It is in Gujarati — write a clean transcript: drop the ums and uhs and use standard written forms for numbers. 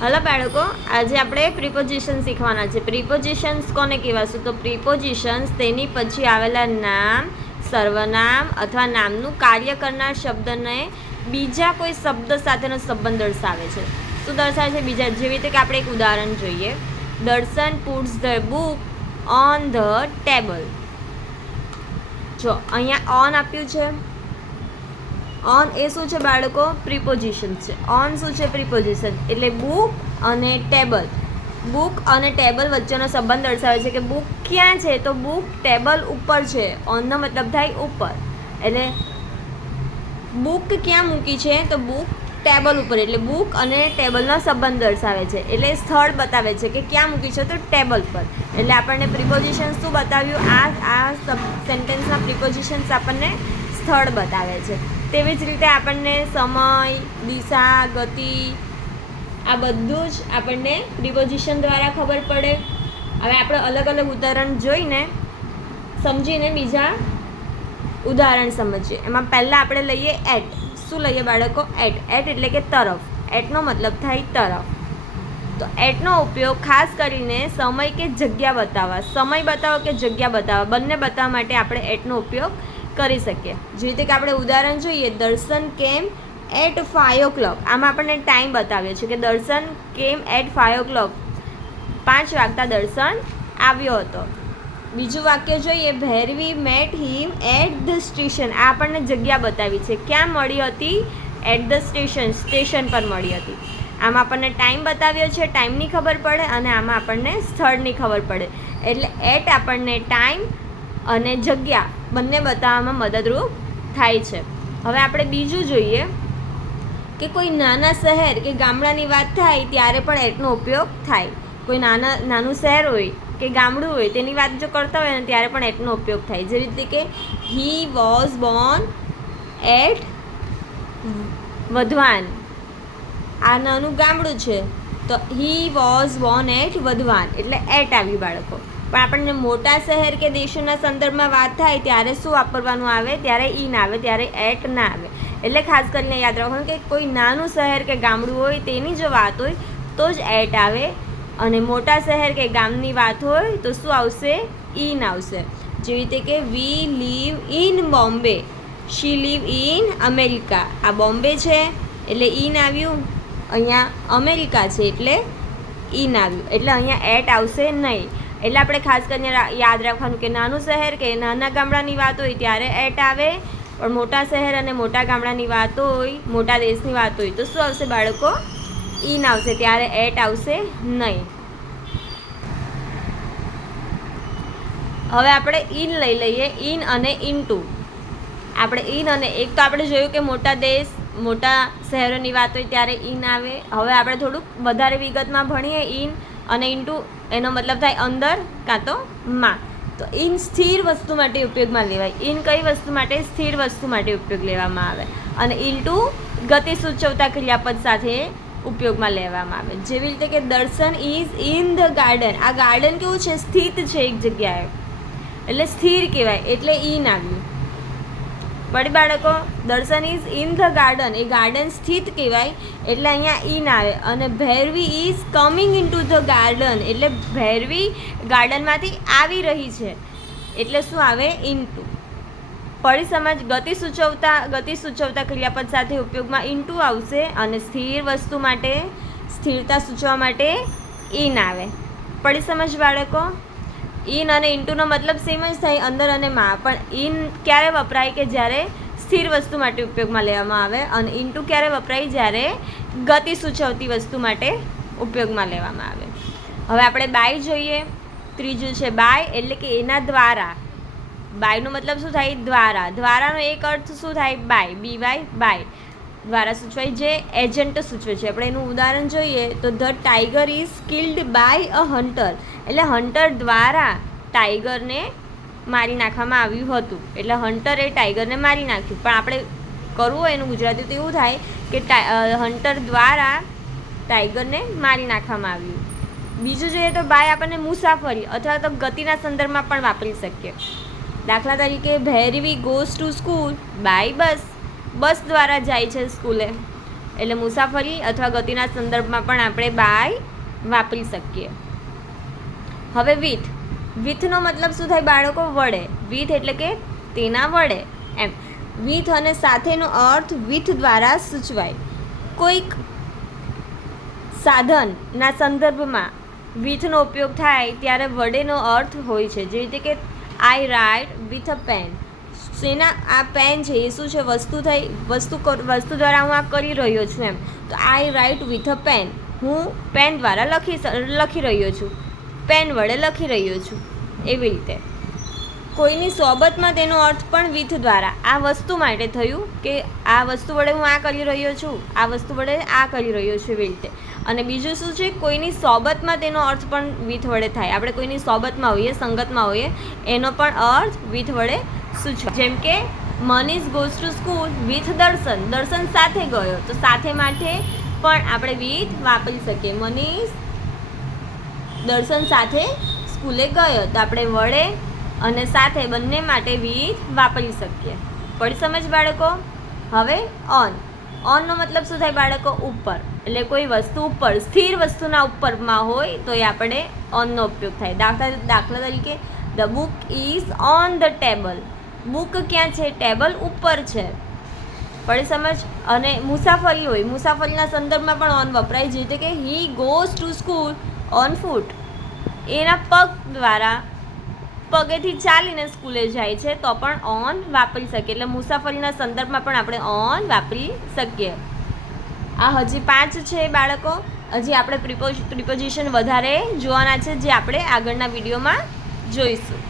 હલો બાળકો, આજે આપણે પ્રિપોઝિશન શીખવાના છે. પ્રિપોઝિશન્સ કોને કહેવાશું? તો પ્રિપોઝિશન્સ તેની પછી આવેલા નામ, સર્વનામ અથવા નામનું કાર્ય કરનાર શબ્દને બીજા કોઈ શબ્દ સાથેનો સંબંધ દર્શાવે છે. શું દર્શાવે છે? બીજા. જેવી રીતે કે આપણે એક ઉદાહરણ જોઈએ. દર્શન puts the book on the table. જો અહીંયા ઓન આપ્યું છે. ઓન એ શું છે બાળકો? પ્રિપોઝિશન છે. ઓન શું છે? પ્રિપોઝિશન. એટલે બુક અને ટેબલ. બુક અને ટેબલ વચ્ચેનો સંબંધ દર્શાવે છે કે બુક ક્યાં છે? તો બુક ટેબલ ઉપર છે. ઓનનો મતલબ થાય ઉપર. એટલે બુક ક્યાં મૂકી છે? તો બુક ટેબલ ઉપર. એટલે બુક અને ટેબલનો સંબંધ દર્શાવે છે. એટલે સ્થળ બતાવે છે કે ક્યાં મૂકી છે? તો ટેબલ પર. એટલે આપણને પ્રિપોઝિશન શું બતાવ્યું? આ સેન્ટેન્સના પ્રિપોઝિશન્સ આપણને સ્થળ બતાવે છે. તેવી જ રીતે આપણને સમય, દિશા, ગતિ આ બધું જ આપણને પ્રિપોઝિશન દ્વારા ખબર પડે. હવે આપણે અલગ અલગ ઉદાહરણ જોઈને સમજીને બીજા ઉદાહરણ સમજીએ. એમાં પહેલાં આપણે લઈએ એટ. શું લઈએ બાળકો? એટ. એટ એટલે કે તરફ. એટનો મતલબ થાય તરફ. તો એટનો ઉપયોગ ખાસ કરીને સમય કે જગ્યા બતાવવા, સમય બતાવો કે જગ્યા બતાવવા, બંને બતાવવા માટે આપણે એટનો ઉપયોગ કરી શકીએ. જે રીતે કે આપણે ઉદાહરણ જોઈએ, દર્શન કેમ એટ 5 o'clock. આમાં આપણને ટાઈમ બતાવ્યો છે કે દર્શન કેમ એટ 5 o'clock. 5 વાગતા દર્શન આવ્યો હતો. બીજું વાક્ય જોઈએ, Bhairavi met him at the station. આ આપણને જગ્યા બતાવી છે. ક્યાં મળી હતી? At the station. સ્ટેશન પર મળી હતી. આમાં આપણને ટાઈમ બતાવ્યો છે, ટાઈમની ખબર પડે, અને આમાં આપણને સ્થળની ખબર પડે. એટલે એટ આપણને ટાઈમ અને જગ્યા બંને બતાવવામાં મદદરૂપ થાય છે. હવે આપણે બીજું જોઈએ કે કોઈ નાના શહેર કે ગામડાની વાત થાય ત્યારે પણ એટનો ઉપયોગ થાય. કોઈ નાનું શહેર હોય કે ગામડું હોય તેની વાત જો કરતા હોય ને ત્યારે પણ એટનો ઉપયોગ થાય. જે રીતે કે હી વોઝ બોર્ન એટ વધવાન. આ નાનું ગામડું છે તો હી વોઝ બોર્ન એટ વધવાન. એટલે એટ આવ્યું બાળકો. પણ આપણને મોટા શહેર કે દેશોના સંદર્ભમાં વાત થાય ત્યારે શું વાપરવાનું આવે? ત્યારે ઇન આવે, ત્યારે એટ ના આવે. એટલે ખાસ કરીને યાદ રાખવાનું કે કોઈ નાનું શહેર કે ગામડું હોય તેની જો વાત હોય તો જ એટ આવે, અને મોટા શહેર કે ગામની વાત હોય તો શું આવશે? ઇન આવશે. જેવી રીતે કે we live in Bombay, she live in America. આ બોમ્બે છે એટલે ઇન આવ્યું, અહીંયા અમેરિકા છે એટલે ઇન આવ્યું. એટલે અહીંયા એટ આવશે નહીં. એટલે આપણે ખાસ કરીને યાદ રાખવાનું કે નાનું શહેર કે નાના ગામડાની વાત હોય ત્યારે એટ આવે, પણ મોટા શહેર અને મોટા ગામડાની વાત હોય, મોટા દેશની વાત હોય તો શું આવશે બાળકો? ઇન આવશે. ત્યારે એટ આવશે નહીં. હવે આપણે ઇન લઈ લઈએ. ઇન અને ઇનટુ. આપણે ઇન અને એક તો આપણે જોયું કે મોટા દેશ, મોટા શહેરોની વાત હોય ત્યારે ઇન આવે. હવે આપણે થોડુંક વધારે વિગતમાં ભણીએ. ઇન અને ઇનટુ એનો મતલબ થાય અંદર કાં તો માં. તો ઇન સ્થિર વસ્તુ માટે ઉપયોગમાં લેવાય. ઇન કઈ વસ્તુ માટે? સ્થિર વસ્તુ માટે ઉપયોગ લેવામાં આવે. અને ઇનટુ ગતિ સૂચવતા ક્રિયાપદ સાથે ઉપયોગમાં લેવામાં આવે. જેવી રીતે કે દર્શન ઇઝ ઇન ધ ગાર્ડન. આ ગાર્ડન કેવું છે? સ્થિત છે એક જગ્યાએ, એટલે સ્થિર કહેવાય. એટલે ઇન આવ્યું. પડી બાળકો? દર્શન is in the garden. A garden સ્થિત કહેવાય એટલે અહીંયા ઇન આવે. અને Bhairavi is coming in to the garden. એટલે ભૈરવી ગાર્ડનમાંથી આવી રહી છે એટલે શું આવે? ઇનટુ. પડી સમજ? ગતિ સૂચવતા ક્રિયાપદ સાથે ઉપયોગમાં ઇનટુ આવશે, અને સ્થિર વસ્તુ માટે, સ્થિરતા સૂચવવા માટે ઇન આવે. પડી સમજ બાળકો? ઇન અને ઇનટુનો મતલબ સેમ જ થાય, અંદર અને માં. પણ ઇન ક્યારે વપરાય? કે જ્યારે સ્થિર વસ્તુ માટે ઉપયોગમાં લેવામાં આવે, અને ઇનટુ ક્યારે વપરાય? જ્યારે ગતિ સૂચવતી વસ્તુ માટે ઉપયોગમાં લેવામાં આવે. હવે આપણે બાય જોઈએ. ત્રીજું છે બાય, એટલે કે એના દ્વારા. બાયનો મતલબ શું થાય? દ્વારા. દ્વારાનો એક અર્થ શું થાય? બાય. બીવાય બાય. દ્વારા સૂચવાય, જે એજન્ટ સૂચવે છે. આપણે એનું ઉદાહરણ જોઈએ તો the tiger is killed by a hunter. એટલે હન્ટર દ્વારા ટાઈગરને મારી નાખવામાં આવ્યું હતું. એટલે હન્ટરે ટાઈગરને મારી નાખ્યું. પણ આપણે કરવું હોય એનું ગુજરાતી તો એવું થાય કે હન્ટર દ્વારા ટાઈગરને મારી નાખવામાં આવ્યું. બીજું જોઈએ તો બાય આપણને મુસાફરી અથવા તો ગતિના સંદર્ભમાં પણ વાપરી શકીએ. દાખલા તરીકે Bhairavi goes to school by bus. Bus દ્વારા જાય છે સ્કૂલે. એટલે મુસાફરી અથવા ગતિના સંદર્ભમાં પણ આપણે બાય વાપરી શકીએ. હવે વિથનો મતલબ શું થાય બાળકો? વડે. વિથ એટલે કે તેના વડે એમ. વિથ અને સાથેનો અર્થ વિથ દ્વારા સૂચવાય. કોઈક સાધનના સંદર્ભમાં વિથનો ઉપયોગ થાય ત્યારે વડેનો અર્થ હોય છે. જે રીતે કે I write with a pen. શેના? આ પેન છે એ શું છે? વસ્તુ થઈ. વસ્તુ દ્વારા હું આ કરી રહ્યો છું એમ. તો I write with a pen. હું પેન દ્વારા લખી રહ્યો છું. પેન વડે લખી રહ્યો છું. એવી રીતે કોઈની સોબતમાં તેનો અર્થ પણ વિથ દ્વારા. આ વસ્તુ માટે થયું કે આ વસ્તુ વડે હું આ કરી રહ્યો છું, આ વસ્તુ વડે આ કરી રહ્યો છું, એવી રીતે. અને બીજું શું છે? કોઈની સોબતમાં તેનો અર્થ પણ વિથ વડે થાય. આપણે કોઈની સોબતમાં હોઈએ, સંગતમાં હોઈએ, એનો પણ અર્થ વિથ વડે સૂચવાય. જેમ કે Manish goes to school with દર્શન. દર્શન સાથે ગયો, તો સાથે માટે પણ આપણે વિથ વાપરી શકીએ. મનીષ દર્શન સાથે સ્કૂલે ગયો, તો આપણે વડે અને સાથે બંને માટે વિથ વાપરી શકીએ. પડી સમજ બાળકો? હવે ઓનનો મતલબ શું થાય બાળકો? ઉપર. એટલે કોઈ વસ્તુ ઉપર, સ્થિર વસ્તુના ઉપરમાં હોય તો એ આપણે ઓનનો ઉપયોગ થાય. દાખલા તરીકે the book is on the table. Book ક્યાં છે? ટેબલ ઉપર છે. પડી સમજ? અને મુસાફરી હોય, મુસાફરીના સંદર્ભમાં પણ ઓન વપરાય. જે રીતે કે he goes to school on foot. એના પગ દ્વારા પગેથી ચાલીને સ્કૂલે જાય છે, તો પણ ઓન વાપરી શકીએ. એટલે મુસાફરીના સંદર્ભમાં પણ આપણે ઓન વાપરી શકીએ. આ હજી 5 છે બાળકો. હજી આપણે પ્રિપોઝિશન વધારે જોવાના છે, જે આપણે આગળના વિડીયોમાં જોઈશું.